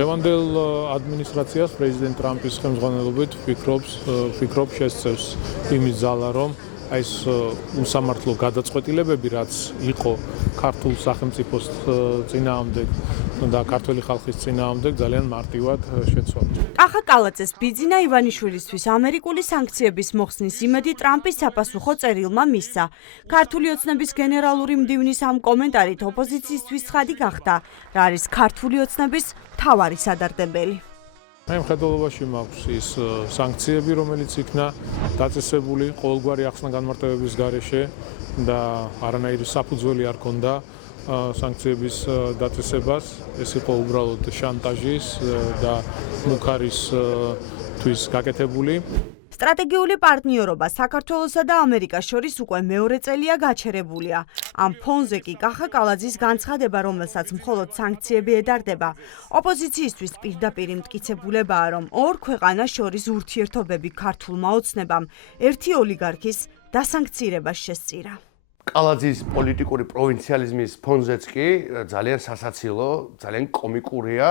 დღევანდელ ადმინისტრაციას პრეზიდენტ ტრამპის ხელმძღვანელობით ვფიქრობ შესწევს იმის ძალა, რომ აი ეს უსამართლო გადაწყვეტილებები, რაც იყო ქართულ სახელმწიფოს წინააღმდეგ და ქართველი ხალხის წინააღმდეგ ძალიან მარტივად შეცვალა. კახა კალაძეს ბიძინა ივანიშვილისთვის ამერიკული სანქციების მოხსნის იმედი ტრამპის საფასუხო წერილმა მისცა. ქართული ოცნების გენერალური მდივნის ამ კომენტარით ოპოზიციისთვის ცხადი გახდა, რა არის ქართული ოცნების მთავარი სადარდებელი. მე მხედველობაში მაქვს ის სანქციები, რომელიც იქნა დაწესებული ყოველგვარი ახსნა-განმარტებების გარეშე და არანაირი საფუძველი არ ქონდა სანქციების დაწესებას. ეს იყო უბრალოდ შანტაჟის და მუქარისთვის გაკეთებული. სტრატეგიული პარტნიორობა საქართველოსა და ამერიკას შორის უკვე მეორე წელია გაჩერებულია. ამ ფონზე კი კახა კალაძის განცხადება, რომელსაც მხოლოდ სანქციები ედარდება, ოპოზიციისთვის პირდაპირ მტკიცებულებაა, რომ ორ ქვეყანას შორის ურთიერთობები ქართულმა ოცნებამ ერთი ოლიგარქის დასანქცირებას შესწირა. კალაძის პოლიტიკური პროვინციალიზმის ფონზეც კი ძალიან სასაცილო, ძალიან კომიკურია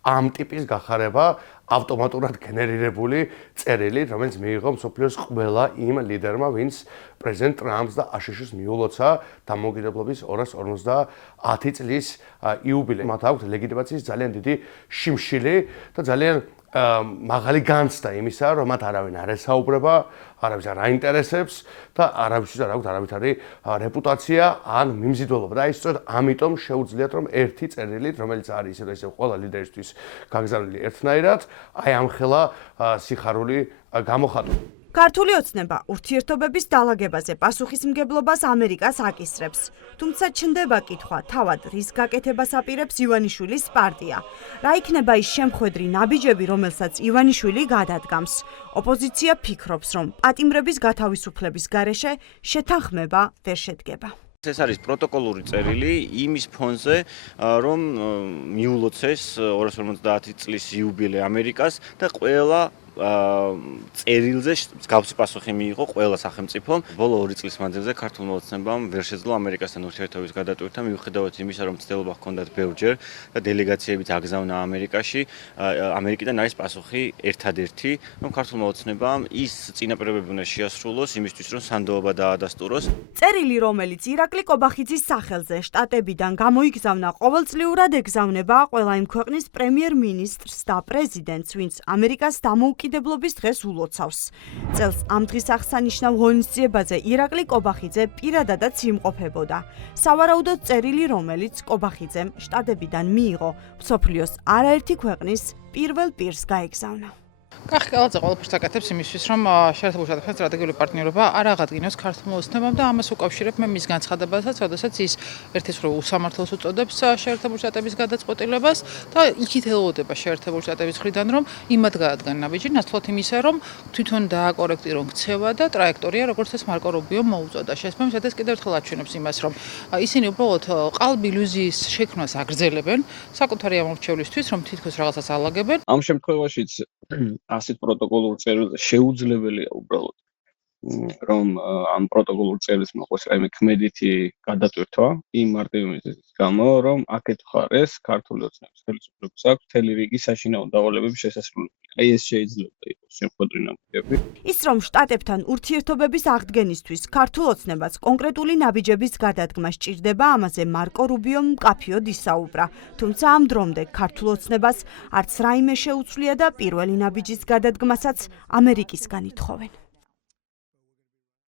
ამ ტიპის გახარება ავტომატურად გენერირებული წერილი, რომელიც მიიღო მსოფლიოს ყველა იმ ლიდერმა, ვინც პრეზიდენტ ტრამპს და აშშ-ს მიულოცა დამოუკიდებლობის 250 წლის იუბილე. მათ აქვთ ლეგიტიმაციის ძალიან დიდი შიმშილი და ძალიან მაღალი განცდა იმისა, რომ მათ არავინ არ ესაუბრება, არავის არ აინტერესებს და არავისთვის არ აქვთ არავითარი რეპუტაცია ან მიმზიდველობა. და აი სწორედ ამიტომ შეუძლიათ, რომ ერთი წერილით, რომელიც არის ისე ყველა ლიდერისთვის გაგზავნილი ერთნაირად, აი ამხელა სიხარული გამოხატვა. ქართული ოცნება ურთიერთობების დალაგებაზე პასუხისმგებლობას ამერიკას აკისრებს. თუმცა ჩნდება კითხვა, თავად რის გაკეთებას აპირებს ივანიშვილის პარტია. რა იქნება ის შემხვედრი ნაბიჯები, რომელსაც ივანიშვილი გადადგამს. ოპოზიცია ფიქრობს, რომ პატიმრების გათავისუფლების გარეშე შეთანხმება ვერ შედგება. ეს არის პროტოკოლური წერილი იმის ფონზე, რომ მიულოცეს 250 წლის იუბილე ამერიკას და ყველა წერილზე მსგავსი პასუხი მიიღო ყველა სახელმწიფომ. ბოლო 2 წლის მანძილზე ქართულმა ოცნებამ ვერ შეძლო ამერიკასთან ურთიერთობის გადატვირთვა, მიუხედავად იმისა, რომ ცდილობა ჰქონდათ ბევრჯერ და დელეგაციებიც აგზავნა ამერიკაში. ამერიკიდან არის პასუხი ერთადერთი, რომ ქართულმა ოცნებამ ის წინაპირობები უნდა შეასრულოს იმისთვის, რომ სანდოობა დაადასტუროს. წერილი, რომელიც ირაკლი კობახიძის სახელზე შტატებიდან გამოიგზავნა, ყოველწლიურად ეგზავნება ყველა იმ ქვეყნის პრემიერ-მინისტრს და პრეზიდენტს, ვინც ამერიკას დამოუკიდებლობის დღეს ულოცავს. წელს ამ დღის აღსანიშნავ ღონისძიებაზე ირაკლი კობახიძე პირადადაც იმყოფებოდა. სავარაუდოდ წერილი, რომელიც კობახიძემ შტატებიდან მიიღო, მსოფლიოს არაერთი ქვეყნის პირველ პირს გაეგზავნა. კახა კალაძე ყველაფერს აკეთებს იმისთვის, რომ შეერთებულ შტატებთან სტრატეგიული პარტნიორობა არ აღადგინოს ქართულმა ოცნებამ და ამას უკავშირებ მე მის განცხადებასაც, როდესაც ის ერთის მხრივ უსამართლოს უწოდებს შეერთებულ შტატების გადაწყვეტილებას და იქით ელოდება შეერთებულ შტატების მხრიდან, რომ იმად გაადგან ნაბიჯი, ნაცვლად იმისა, რომ თვითონ დააკორექტირონ ქცევა და ტრაექტორია, როგორც ეს მარკო რუბიომ მოუწოდა. შესაბამისად ეს კიდევ ერთხელ აჩვენებს იმას, რომ ისინი უბრალოდ ყალბ iluzიის შექმნას აგრძელებენ საკუთარი ამორჩევლისთვის, რომ თითქოს რაღაცას ალაგებენ. ამ შემთხვევაშიც ასეთ პროტოკოლურ წერილზე შეუძლებელია უბრალოდ რომ ამ პროტოკოლურ წერილს მოყოს რაიმე ქმედითი გადატვირთვა იმ მარტივი მიზეზის გამო, რომ აქეთ მხარეს ქართული ოცნების ხელისუფლებას აქვს მთელი რიგი საშინაო დავალებების შესასრულებელი. აი ეს შეიძლება იყოს შემხვედრი ნაბიჯები. ის რომ შტატებთან ურთიერთობების აღდგენისთვის ქართულ ოცნებას კონკრეტული ნაბიჯების გადადგმა სჭირდება, ამაზე მარკო რუბიომ მკაფიოდ ისაუბრა. თუმცა ამ დრომდე ქართულ ოცნებას არც რაიმე შეუცვლია და პირველი ნაბიჯის გადადგმასაც ამერიკისგან ითხოვენ.